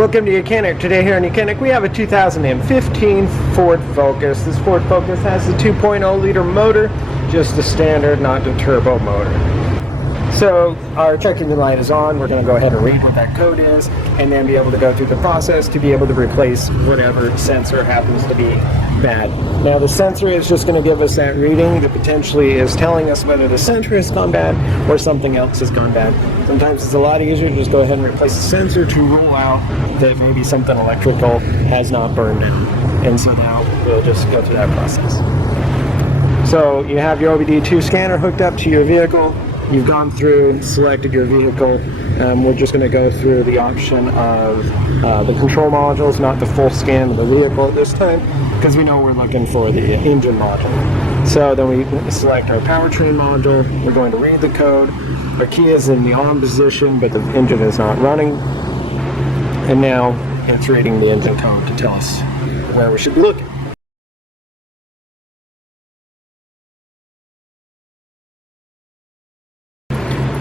Welcome to YOUCANIC. Today here on YOUCANIC we have a 2015 Ford Focus. This Ford Focus has a 2.0 liter motor, just a standard, not the turbo motor. So our check engine light is on. We're going to go ahead and read what that code is and then be able to go through the process to be able to replace whatever sensor happens to be bad. Now the sensor is just going to give us that reading that potentially is telling us whether the sensor has gone bad or something else has gone bad. Sometimes it's a lot easier to just go ahead and replace the sensor to rule out that maybe something electrical has not burned down. And so now we'll just go through that process. So you have your OBD2 scanner hooked up to your vehicle. You've gone through, selected your vehicle. We're just going to go through the option of the control modules, not the full scan of the vehicle at this time, because we know we're looking for the engine module. So then we select our powertrain module. We're going to read the code. Our key is in the on position, but the engine is not running. And now it's reading the engine code to tell us where we should be looking.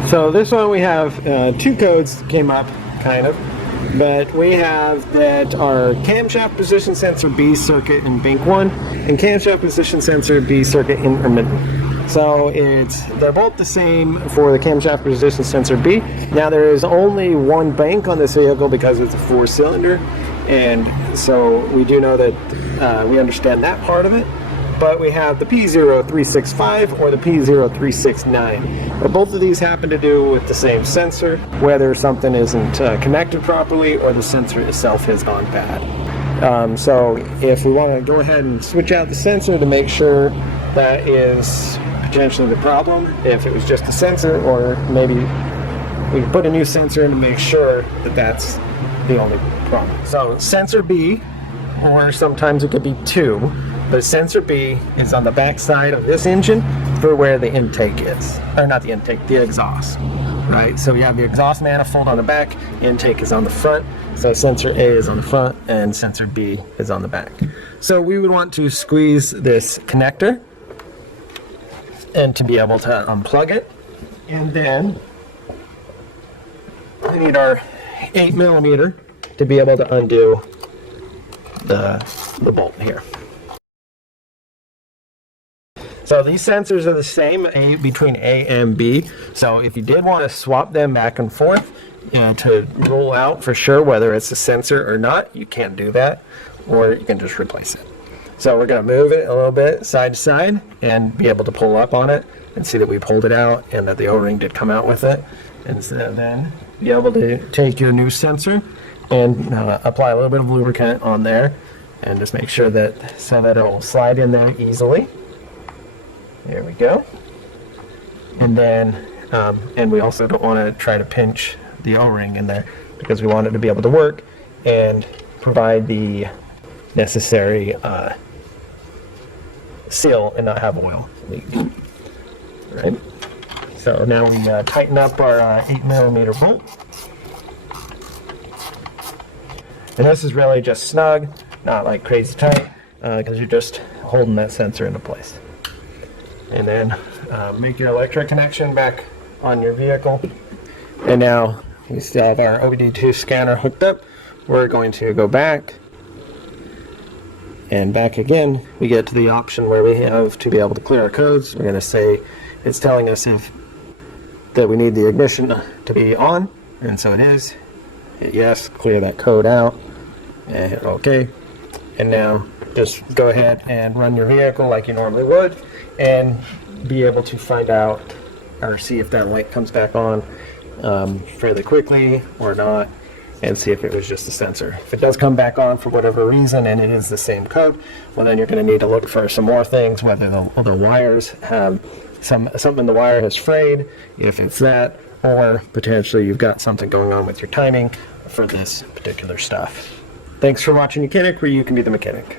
So this one we have two codes came up, kind of, but we have that our Camshaft Position Sensor B circuit in bank 1 and Camshaft Position Sensor B circuit intermittent. So they're both the same for the Camshaft Position Sensor B. Now there is only one bank on this vehicle because it's a 4-cylinder, and so we do know that we understand that part of it. But we have the P0365 or the P0369. But both of these happen to do with the same sensor, whether something isn't connected properly or the sensor itself has gone bad. So if we want to go ahead and switch out the sensor to make sure that is potentially the problem, if it was just the sensor, or maybe we can put a new sensor in to make sure that that's the only problem. So sensor B, or sometimes it could be 2. But sensor B is on the back side of this engine for where the intake is. Or not the intake, the exhaust. Right? So we have the exhaust manifold on the back, intake is on the front. So sensor A is on the front and sensor B is on the back. So we would want to squeeze this connector and to be able to unplug it. And then we need our 8mm to be able to undo the bolt here. So these sensors are the same between A and B. So if you did want to swap them back and forth to rule out for sure whether it's a sensor or not, you can do that, or you can just replace it. So we're going to move it a little bit side to side and be able to pull up on it and see that we pulled it out and that the O-ring did come out with it. And so then be able to take your new sensor and apply a little bit of lubricant on there and just make sure that so that it will slide in there easily. There we go. And then, and we also don't want to try to pinch the O-ring in there because we want it to be able to work and provide the necessary seal and not have oil leak. Right? So now we tighten up our 8mm bolt. And this is really just snug, not like crazy tight, because you're just holding that sensor into place. And then make your electric connection back on your vehicle. And now we still have our OBD2 scanner hooked up. We're going to go back and back again. We get to the option where we have to be able to clear our codes. We're going to say it's telling us that we need the ignition to be on, and so it is. Hit yes, clear that code out, and hit OK. And now just go ahead and run your vehicle like you normally would and be able to find out or see if that light comes back on fairly quickly or not, and see if it was just a sensor. If it does come back on for whatever reason and it is the same code, well then you're going to need to look for some more things, whether the wires have something in the wire has frayed, if it's that, or potentially you've got something going on with your timing for this particular stuff. Thanks for watching YOUCANIC, where you can be the mechanic.